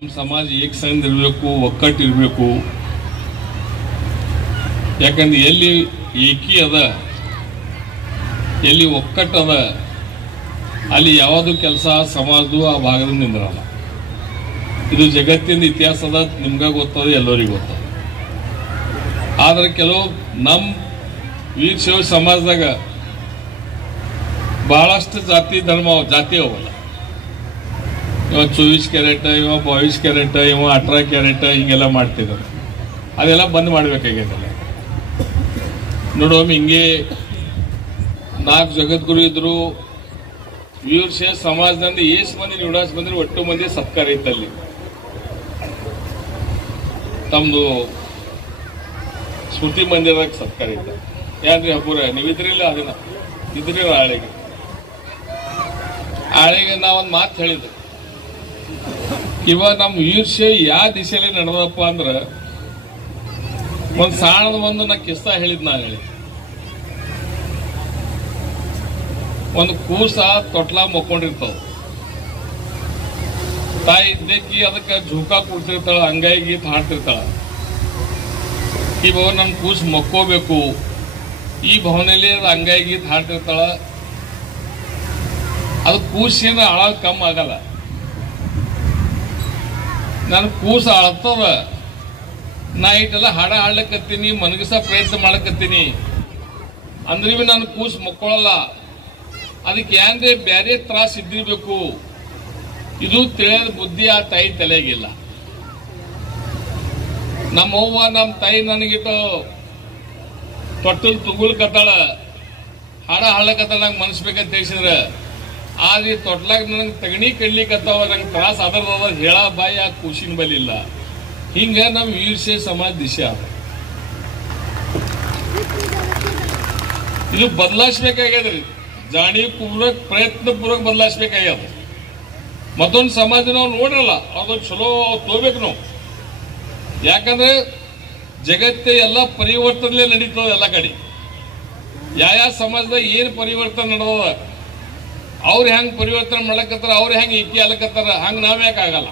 ನಮ್ಮ ಸಮಾಜ ಏಕಸಂಧ ಇರಬೇಕು, ಒಕ್ಕಟ್ಟಿರಬೇಕು. ಯಾಕಂದ್ರೆ ಎಲ್ಲಿ ಏಕಿ ಅದ, ಎಲ್ಲಿ ಒಕ್ಕಟ್ಟದ, ಅಲ್ಲಿ ಯಾವುದು ಕೆಲಸ ಸಮಾಜದು ಆ ಭಾಗದಿಂದ ನಿಂದ್ರಲ್ಲ. ಇದು ಜಗತ್ತಿನ ಇತಿಹಾಸದ, ನಿಮ್ಗೆ ಗೊತ್ತದ, ಎಲ್ಲರಿಗೂ ಗೊತ್ತದ. ಆದ್ರೆ ಕೆಲವು ನಮ್ಮ ವೀರಶೈವ ಸಮಾಜದಾಗ ಬಹಳಷ್ಟು ಜಾತಿ ಧರ್ಮ ಜಾತಿ ಹೋಗಲ್ಲ. ಇವ 24 ಕ್ಯಾರೆಟ್, ಇವ 22 ಕ್ಯಾರೆಟ್, ಇವ 18 ಕ್ಯಾರೆಟ್ ಹಿಂಗೆಲ್ಲ ಮಾಡ್ತಿದ್ದಾರೆ. ಅದೆಲ್ಲ ಬಂದ್ ಮಾಡ್ಬೇಕಾಗ್ಯದಲ್ಲ. ನೋಡೋಮ್ ಹಿಂಗೆ 4 ಜಗದ್ಗುರು ಇದ್ರು. ವೀರಶೈವ ಸಮಾಜದಿಂದ ಎಷ್ಟು ಮಂದಿ ನಿವಾಸ ಬಂದ್ರೆ ಒಟ್ಟು ಮಂದಿ ಸತ್ಕಾರ ಇತ್ತಲ್ಲಿ. ತಮ್ದು ಸ್ಮೃತಿ ಮಂದಿರದಾಗ ಸತ್ಕಾರ ಇದ್ದ. ಯಾನ್ರಿ ಹಬ್ಬರ ನೀವಿದ್ರಿಲ್ಲ, ಅದನ್ನ ಇದ್ರಿ ಆಳೆಗೆ ನಾವೊಂದು ಮಾತು ಹೇಳಿದ್ದೆ. ಇವಾಗ ನಮ್ಮ ವೀರಶೈವ ಯಾವ ದಿಶೆಯಲ್ಲಿ ನಡೆದಪ್ಪ ಅಂದ್ರ, ಒಂದ್ ಸಾಣದ ಒಂದು ನಾ ಕಿಸ್ಸ ಹೇಳಿದ್. ನಾನು ಹೇಳಿ ಒಂದು ಕೂಸ ತೊಟ್ಲ ಮಕ್ಕೊಂಡಿರ್ತಾವ. ತಾಯಿ ಇದ್ದಕ್ಕಿ ಅದಕ್ಕೆ ಝೂಕ ಕೊಡ್ತಿರ್ತಾಳ, ಅಂಗಾಯಿ ಗೀತ್ ಹಾಡ್ತಿರ್ತಾಳ. ಇವಾಗ ನನ್ ಕೂಸ್ ಮಕ್ಕೋಬೇಕು ಈ ಭಾವನೆಯಲ್ಲಿ ಅದು ಅಂಗಾಯಿ ಗೀತ್ ಹಾಡ್ತಿರ್ತಾಳ. ಅದು ಕೂಸಿನ ಆಳ ಕಮ್ಮಿ ಆಗಲ್ಲ. ನಾನು ಕೂಸ ಅಳ್ತದ, ನಾ ಇಟ್ಟೆಲ್ಲ ಹಾಡ ಹಾಡ್ಲಕತ್ತೀನಿ, ಮನಗಸ ಪ್ರಯತ್ನ ಮಾಡಕತ್ತೀನಿ ಅಂದ್ರೆ ಭೀ ನಾನು ಕೂಸ್ ಮಕ್ಕೊಳ್ಳಲ್ಲ. ಅದಕ್ಕೆ ಏನ್ರೆ ಬ್ಯಾರೆ ತ್ರಾಸ ಇದ್ದಿರ್ಬೇಕು. ಇದು ತಿಳಿಯದ ಬುದ್ಧಿ ಆ ತಾಯಿ ತಲೆಗಿಲ್ಲ. ನಮ್ಮವ್ವ ನಮ್ಮ ತಾಯಿ ನನಗಿಟ್ಟು ತೊಟ್ಟಲ್ ತುಗುಳ್ಕತ್ತಾಳ, ಹಾಡ ಹಾಡ್ಲಕತ್ತಾಳ, ನಂಗೆ ಮನಸ್ಬೇಕಂತ ತಿಳಿಸಿದ್ರ. ಆದ್ರೆ ತೊಟ್ಲಾಗ ನನಗೆ ತಗಣಿ ಕಡ್ಲಿಕ್ಕತ್ತಾವ, ನಂಗೆ ತ್ರಾಸ ಅದರದ ಹೇಳ ಬಾಯಿ ಆ ಕೂಸಿನ ಬಲಿಲ್ಲ. ಹಿಂಗ ನಮ್ಮ ವೀರಶೈವ ಸಮಾಜ ದಿಶೆ ಅದ. ಇದು ಬದಲಾಯಿಸ್ಬೇಕಾಗ್ಯದ್ರಿ. ಜಾಣಿ ಪೂರ್ವಕ ಪ್ರಯತ್ನ ಪೂರ್ವಕ ಬದಲಾಯಿಸ್ಬೇಕಾಗ್ಯದ. ಮತ್ತೊಂದು ಸಮಾಜ ನಾವು ನೋಡ್ರಲ್ಲ, ಅದೊಂದು ಚಲೋ ತೋಬೇಕು ನಾವು. ಯಾಕಂದ್ರೆ ಜಗತ್ತೇ ಎಲ್ಲ ಪರಿವರ್ತನೆ ನಡೀತದ. ಎಲ್ಲ ಕಡೆ ಯಾವ ಸಮಾಜದಾಗ ಏನ್ ಪರಿವರ್ತನೆ ನಡೆದ, ಅವ್ರು ಹೆಂಗ್ ಪರಿವರ್ತನೆ ಮಾಡ್ಲಕತ್ತಾರ, ಅವ್ರು ಹೆಂಗ್ ಇಕ್ಕಿ ಅಲ್ಲಕತ್ತಾರ, ಹಂಗ ನಾವ್ ಯಾಕೆ ಆಗಲ್ಲ.